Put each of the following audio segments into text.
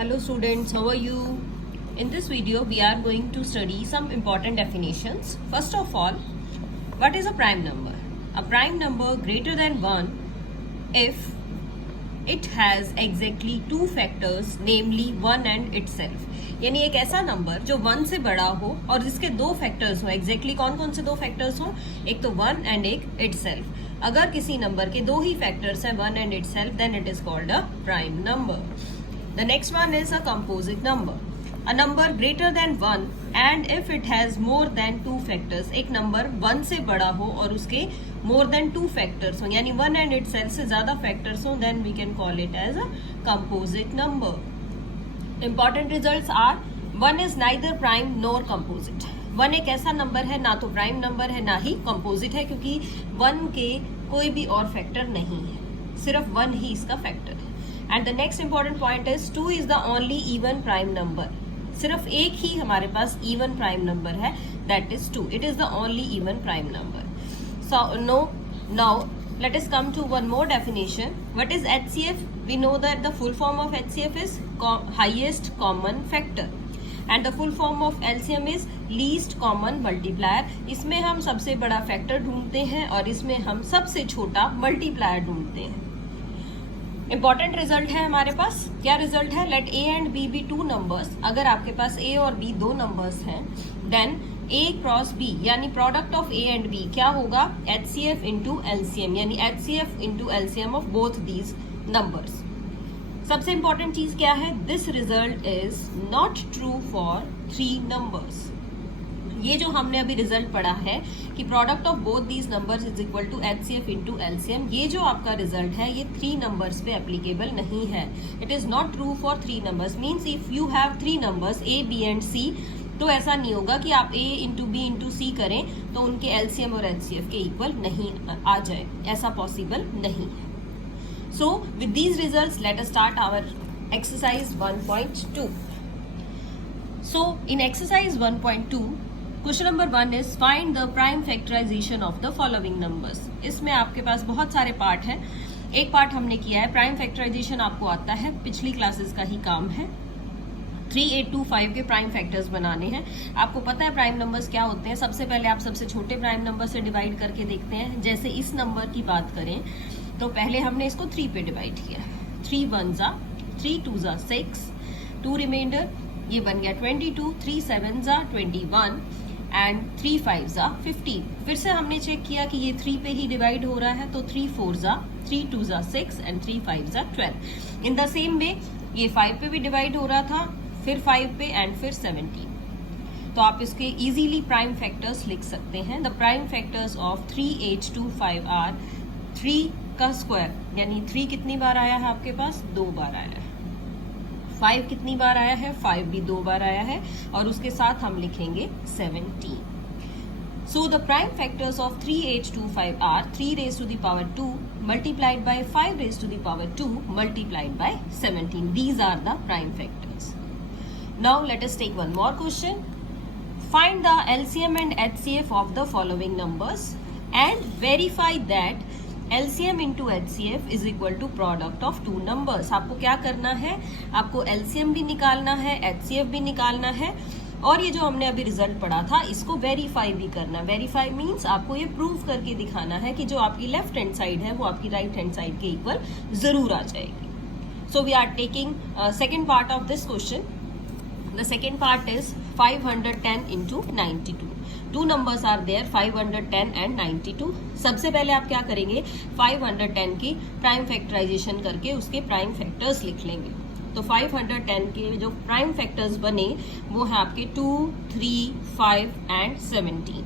Hello students, how are you? In this video, we are going to study some important definitions. First of all, what is a prime number? A prime number greater than 1 if it has exactly two factors, namely 1 and itself. यानी एक ऐसा number जो 1 से बड़ा हो और जिसके दो फैक्टर्स हो. एग्जैक्टली कौन कौन से दो फैक्टर्स हो? एक तो 1 एंड एक itself. अगर किसी नंबर के दो ही फैक्टर्स हैं 1 and itself, then it is called a prime number. The next one is a composite number. A number greater than 1 and if it has more than two factors. एक number 1 से बड़ा हो और उसके more than two factors हो, यानी 1 and itself से ज्यादा factors हो, then we can call it as a composite number. Important results are 1 is neither prime nor composite. 1 एक ऐसा नंबर है, ना तो प्राइम नंबर है ना ही कंपोजिट है, क्योंकि 1 के कोई भी और फैक्टर नहीं है, सिर्फ 1 ही इसका फैक्टर है. And the next important point is 2 is the only even prime number. सिर्फ एक ही हमारे पास इवन प्राइम नंबर है, that is 2. It is the only even prime number. So now let us come to one more definition. What is HCF? We know that the full form of HCF is highest common factor and the full form of LCM is least common multiplier. इसमें हम सबसे बड़ा factor ढूंढते हैं और इसमें हम सबसे छोटा मल्टीप्लायर ढूंढते हैं. इंपॉर्टेंट रिजल्ट है हमारे पास. क्या रिजल्ट है? Let A and B be two numbers. अगर आपके पास ए और बी दो नंबर्स हैं, देन ए क्रॉस बी यानी product of A and B क्या होगा? HCF इंटू LCM, यानी HCF into LCM of both these numbers. सबसे इंपॉर्टेंट चीज क्या है? This result is not true for 3 numbers. ये जो हमने अभी रिजल्ट पढ़ा है कि product of both these numbers is equal to HCF into LCM, ये जो आपका रिजल्ट है ये 3 नंबर्स पे एप्लीकेबल नहीं है. It is not true for 3 numbers. Means if you have 3 numbers A, B and C, तो ऐसा नहीं होगा कि आप A into B into C करें तो उनके LCM और HCF के इक्वल नहीं आ जाए. ऐसा पॉसिबल नहीं है. So with these results let us start our exercise 1.2. So in exercise 1.2 question number 1 is find the prime factorization of the following numbers. इसमें आपके पास बहुत सारे पार्ट हैं. एक पार्ट हमने किया है. प्राइम फैक्टराइजेशन आपको आता है, पिछली क्लासेस का ही काम है. 3, 8, 2, 5 के प्राइम फैक्टर्स बनाने हैं. आपको पता है प्राइम नंबर्स क्या होते हैं. सबसे पहले आप सबसे छोटे प्राइम नंबर से डिवाइड करके देखते हैं. जैसे इस नंबर की बात करें तो पहले हमने इसको 3 पे डिवाइड किया. 3 1 जा, 3 2 जा 6, 2 रिमाइंडर, ये बन गया 22, 3 7 जा 21 एंड 3 5 जा 15. फिर से हमने चेक किया कि ये 3 पे ही डिवाइड हो रहा है, तो 3 4 जा, 3 2 जा 6 एंड 3 5 जा 12. इन द सेम वे ये 5 पे भी डिवाइड हो रहा था, फिर 5 पे एंड फिर 17. तो आप इसके इजीली प्राइम फैक्टर्स लिख सकते हैं. The prime factors of 3 8 2 5 are 3 का स्क्वायर, यानी 3 कितनी बार आया है आपके पास? 2 बार आया है. 5 कितनी बार आया है? 5 भी 2 बार आया है. और उसके साथ हम लिखेंगे 17. So the prime factors of 3 8 2 5 are 3 raised to the power 2 multiplied by 5 raised to the power 2 multiplied by 17. These are the prime factors. Now let us take one more question. Find the LCM and HCF of the following numbers and verify that LCM into HCF is equal to product of two numbers. आपको क्या करना है? आपको LCM भी निकालना है, HCF भी निकालना है, और ये जो हमने अभी रिजल्ट पढ़ा था इसको वेरीफाई भी करना. वेरीफाई मीन्स आपको ये प्रूव करके दिखाना है कि जो आपकी लेफ्ट हैंड साइड है वो आपकी राइट हैंड साइड के इक्वल जरूर आ जाएगी. So we are taking second part of this question. The second part is 510 into 92. Two numbers are there, 510 and 92. सबसे पहले आप क्या करेंगे? 510 की प्राइम फैक्टराइजेशन करके उसके प्राइम फैक्टर्स लिख लेंगे. तो 510 के जो प्राइम फैक्टर्स बने वो है आपके 2, 3, 5 एंड 17.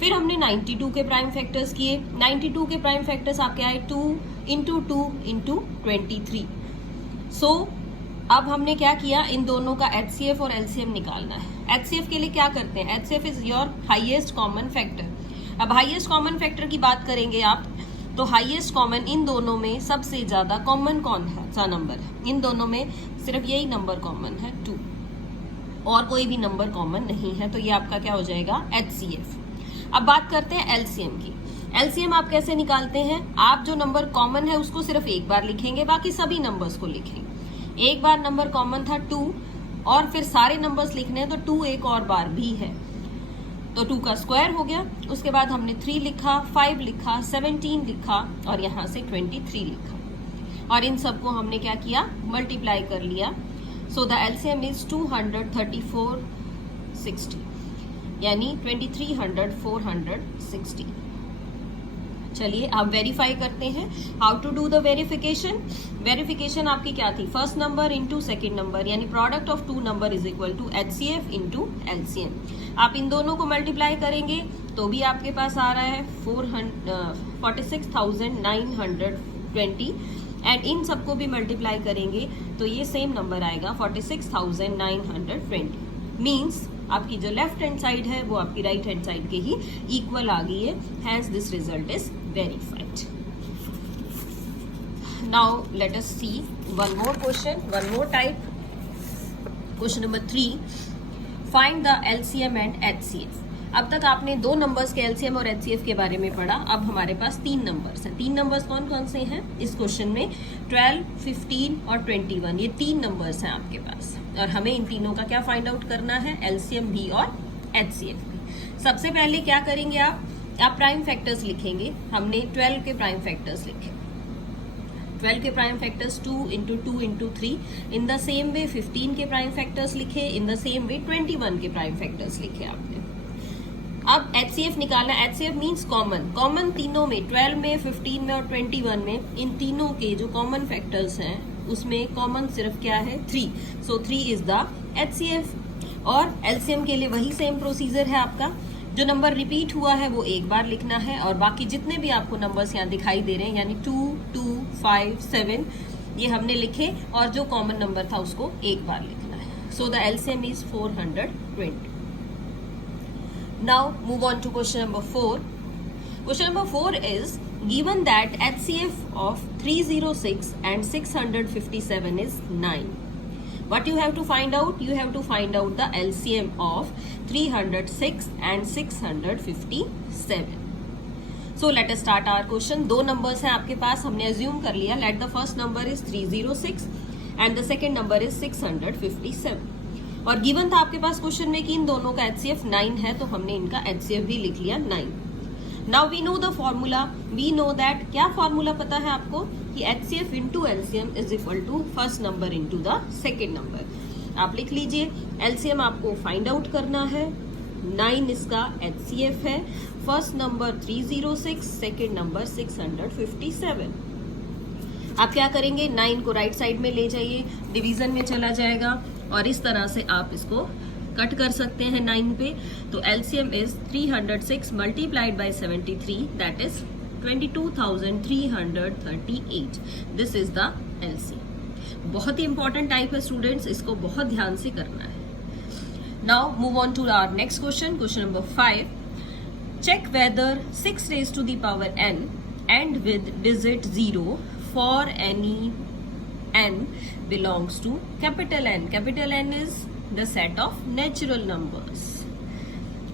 फिर हमने 92 के प्राइम फैक्टर्स किए. 92 के प्राइम फैक्टर्स आपके आए 2 इंटू 2 इंटू 23. सो अब हमने क्या किया? इन दोनों का HCF और LCM निकालना है. HCF के लिए क्या करते हैं? HCF is your highest common factor. अब हाईएस्ट कॉमन फैक्टर की बात करेंगे आप, तो हाईएस्ट कॉमन इन दोनों में सबसे ज्यादा कॉमन कौन है सा नंबर है? इन दोनों में सिर्फ यही नंबर कॉमन है 2, और कोई भी नंबर कॉमन नहीं है. तो ये आपका क्या हो जाएगा? HCF. अब बात करते हैं LCM की. LCM आप कैसे निकालते हैं? आप जो नंबर कॉमन है उसको सिर्फ एक बार लिखेंगे, बाकी सभी नंबर्स को लिखेंगे. एक बार नंबर कॉमन था 2 और फिर सारे नंबर्स लिखने हैं तो 2 एक और बार भी है, तो 2 का स्क्वायर हो गया। उसके बाद हमने 3 लिखा, 5 लिखा, 17 लिखा और यहाँ से 23 लिखा और इन सबको हमने क्या किया, मल्टीप्लाई कर लिया। सो द एलसीएम इज 23460 यानी 2300 460। चलिए अब वेरीफाई करते हैं। How to do the verification. Verification आपकी क्या थी, first number into second number यानी product of two number is equal to HCF into LCM. आप इन दोनों को मल्टीप्लाई करेंगे तो भी आपके पास आ रहा है 46,920 एंड इन सबको भी मल्टीप्लाई करेंगे तो ये सेम नंबर आएगा 46,920। मीन्स आपकी जो लेफ्ट हैंड साइड है वो आपकी राइट हैंड साइड के ही इक्वल आ गई है, hence this result is verified. Now let us see one more question, one more type. Question number 3. Find the LCM and HCF. अब तक आपने दो नंबर्स के LCM और HCF के बारे में पढ़ा। अब हमारे पास तीन नंबर्स हैं। तीन नंबर्स कौन कौन से हैं इस क्वेश्चन में, 12, 15 और 21। ये तीन नंबर्स हैं आपके पास और हमें इन तीनों का क्या फाइंड आउट करना है, LCM भी और HCF भी। सबसे पहले क्या करेंगे आप प्राइम फैक्टर्स लिखेंगे। हमने 12 के प्राइम फैक्टर्स लिखे, 12 के prime factors 2 into 2 into 3। In the same way 15 के प्राइम फैक्टर्स लिखे, इन द सेम वे 21 के प्राइम फैक्टर्स लिखे आपने। अब HCF निकालना। HCF मीन्स कॉमन, कॉमन तीनों में, 12 में, 15 में और 21 में, इन तीनों के जो कॉमन फैक्टर्स हैं उसमें कॉमन सिर्फ क्या है, 3। सो 3 इज द HCF। और LCM के लिए वही सेम प्रोसीजर है आपका, जो नंबर रिपीट हुआ है वो एक बार लिखना है और बाकी जितने भी आपको नंबर्स यहाँ दिखाई दे रहे हैं यानी 2, 2, 5, 7 ये हमने लिखे और जो कॉमन नंबर था उसको एक बार लिखना है। So the LCM is 420। Now move on to question number 4. Question number 4 is given that HCF of 306 and 657 is 9. What you have to find out? You have to find out the LCM of 306 and 657. So let us start our question. दो numbers हैं आपके पास, हमने assume कर लिया. Let the first number is 306 and the second number is 657. और given था आपके पास question में कि इन दोनों का HCF 9 है, तो हमने इनका HCF भी लिख लिया 9. Now we know the formula. We know that क्या फॉर्मूला पता है आपको कि HCF into LCM is equal to first number into the second number. आप लिख लीजिए, LCM आपको फाइंड आउट करना है, 9 इसका HCF है, फर्स्ट नंबर 306, सेकेंड नंबर 657. आप क्या करेंगे, 9 को राइट साइड में ले जाइए, डिवीजन में चला जाएगा और इस तरह से आप इसको कट कर सकते हैं 9 पे। तो LCM is 306 multiplied by 73 that is 22,338. This is the LCM. बहुत ही इंपॉर्टेंट टाइप है स्टूडेंट्स, इसको बहुत ध्यान से करना है. Now move on to our next question. Question number 5. Check whether 6 raised to the power n and with digit 0 for any n belongs to capital N. Capital N is the set of natural numbers.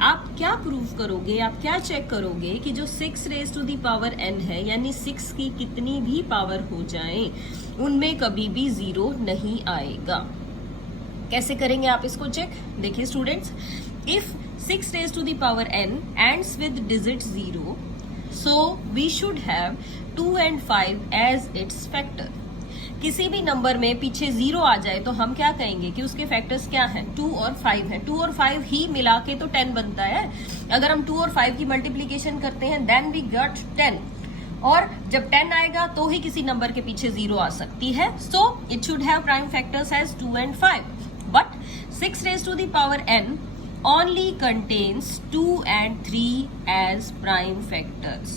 आप क्या prove करोगे, आप क्या check करोगे कि जो 6 raised to the power n है यानी 6 की कितनी भी पावर हो जाए उनमें कभी भी 0 नहीं आएगा. कैसे करेंगे आप इसको चेक, देखिए students, if 6 raised to the power n ends with digit 0, so we should have 2 and 5 as its factor. किसी भी नंबर में पीछे 0 आ जाए तो हम क्या कहेंगे कि उसके फैक्टर्स क्या हैं, 2 और 5 है. 2 और 5 ही मिला के तो 10 बनता है. अगर हम 2 और 5 की मल्टीप्लीकेशन करते हैं देन वी गेट 10 और जब 10 आएगा तो ही किसी नंबर के पीछे 0 आ सकती है. So it should have prime factors as 2 and 5. But 6 raised to the power n only contains 2 and 3 as prime factors.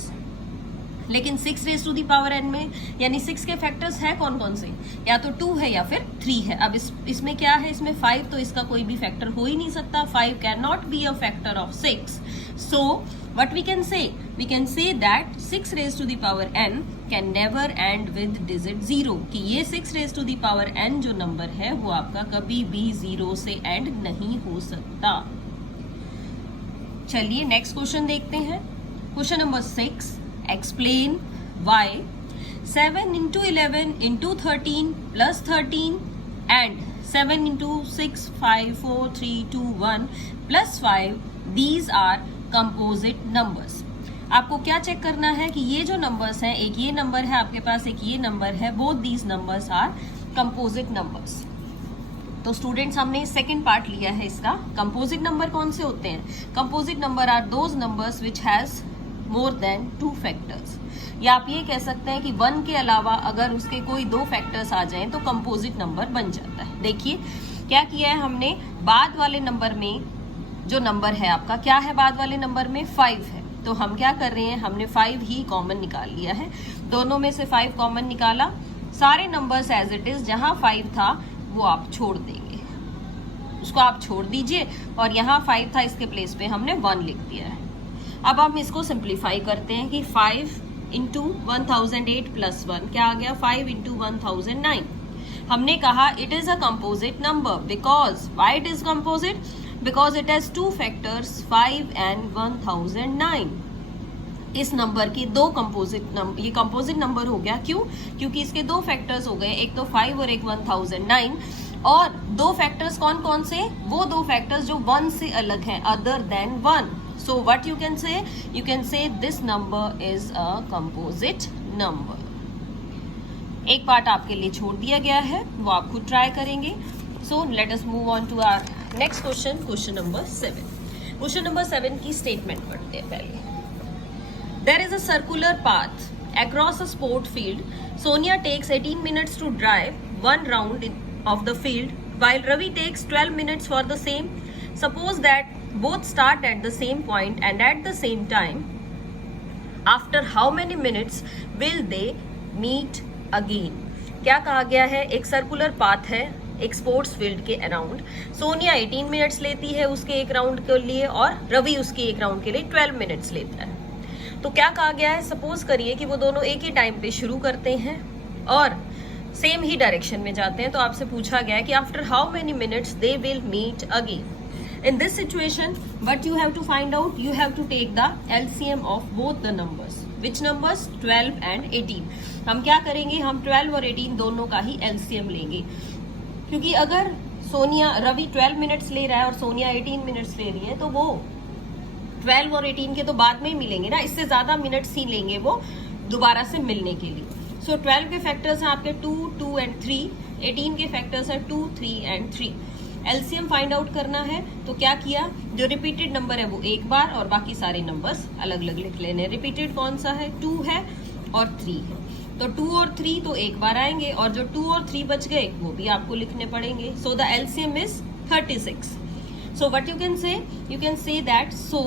लेकिन 6 raised to the power n में यानी 6 के फैक्टर्स हैं कौन कौन से, या तो 2 है या फिर 3 है. अब इसमें क्या है, इसमें 5 तो इसका कोई भी फैक्टर हो ही नहीं सकता. 5 can not be a factor of 6. So what we can say that 6 raised to the power n can never end with digit 0, कि ये 6 raised to the power n जो नंबर है वो आपका कभी भी 0 से एंड नहीं हो सकता. चलिए नेक्स्ट क्वेश्चन देखते हैं. Question number 6. Explain why 7 into 11 into 13 plus 13 and 7 into 6, 5, 4, 3, 2, 1 plus 5, these are composite numbers. आपको क्या चेक करना है कि ये जो नंबर्स हैं, एक ये नंबर है आपके पास, एक ये नंबर है, both these numbers are composite numbers. तो स्टूडेंट्स हमने सेकेंड पार्ट लिया है इसका. कंपोजिट नंबर कौन से होते हैं? Composite number are those numbers which has more than 2 factors. या आप ये कह सकते हैं कि 1 के अलावा अगर उसके कोई 2 फैक्टर्स आ जाएं तो कंपोजिट नंबर बन जाता है. देखिए क्या किया है हमने, बाद वाले नंबर में जो नंबर है आपका, क्या है बाद वाले नंबर में? 5 है. तो हम क्या कर रहे हैं, हमने 5 ही कॉमन निकाल लिया है. दोनों में से 5 कॉमन निकाला. सारे नंबर्स एज इट इज, जहां 5 था वो आप छोड़ देंगे, उसको आप छोड़ दीजिए, और यहाँ 5 था इसके प्लेस पे हमने 1 लिख दिया है. अब हम इसको सिंप्लीफाई करते हैं कि 5 इंटू 1008 प्लस 1 क्या आ गया? 5 इंटू 1009. हमने कहा it is a composite number because why it is composite? Because it has 2 factors 5 and 1009. इस नंबर के 2 कंपोजिट नंबर, ये कंपोजिट नंबर हो गया. क्यों? क्योंकि इसके 2 फैक्टर्स हो गए, एक तो 5 और एक 1009. और 2 फैक्टर्स कौन कौन से? वो 2 फैक्टर्स जो 1 से अलग हैं, other than 1. So what you can say? You can say this number is a composite number. एक पार्ट आपके लिए छोड़ दिया गया है, वो आप खुद ट्राई करेंगे. So let us move on to our next question, question number 7. Question number 7 की स्टेटमेंट पढ़ते हैं पहले. There is a circular path across a sport field. Sonia takes 18 minutes to drive one round of the field, while Ravi takes 12 minutes for the same. Suppose that both start at the same point and at the same time. After how many minutes will they meet again? क्या कहा गया है? एक circular path है एक sports field के around. Sonia 18 minutes लेती है उसके एक राउंड के लिए, और रवि उसके एक राउंड के लिए 12 मिनट्स लेता है. तो क्या कहा गया है? सपोज करिए कि वो दोनों एक ही टाइम पे शुरू करते हैं और सेम ही डायरेक्शन में जाते हैं. तो आपसे पूछा गया है कि after how many minutes they will meet again. In this situation what you have to find out, you have to take the LCM of both the numbers. Which numbers? 12 and 18. हम क्या करेंगे, हम 12 और 18 दोनों का ही एलसीएम लेंगे. क्योंकि अगर रवि 12 मिनट्स ले रहा है और सोनिया 18 मिनट्स ले रही है, तो वो 12 और 18 के तो बाद में ही मिलेंगे ना, इससे ज्यादा मिनट्स ही लेंगे वो दोबारा से मिलने के लिए. सो 12 के फैक्टर्स हैं आपके 2, 2 एंड 3. 18 के फैक्टर्स हैं 2, 3 एंड 3. एलसीएम फाइंड आउट करना है. तो क्या किया, जो रिपीटेड नंबर है वो एक बार और बाकी सारे नंबर्स अलग अलग लिख लेने. रिपीटेड कौन सा है? 2 है और 3 है. तो 2 और 3 तो एक बार आएंगे, और जो 2 और 3 बच गए वो भी आपको लिखने पड़ेंगे. So the LCM is 36. So what you can say that so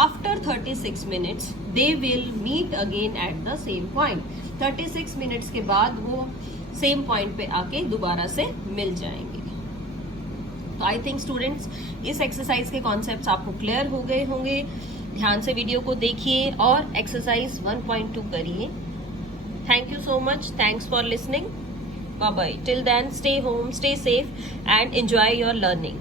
after 36 minutes they will meet again at the same point. 36 minutes के बाद वो सेम पॉइंट पे आके दोबारा से मिल जाएंगे. तो आई थिंक स्टूडेंट्स इस एक्सरसाइज के कॉन्सेप्ट्स आपको क्लियर हो गए होंगे. ध्यान से वीडियो को देखिए और एक्सरसाइज 1.2 करिए. Thank you so much. Thanks for listening. Bye bye. Till then stay home, stay safe and enjoy your learning.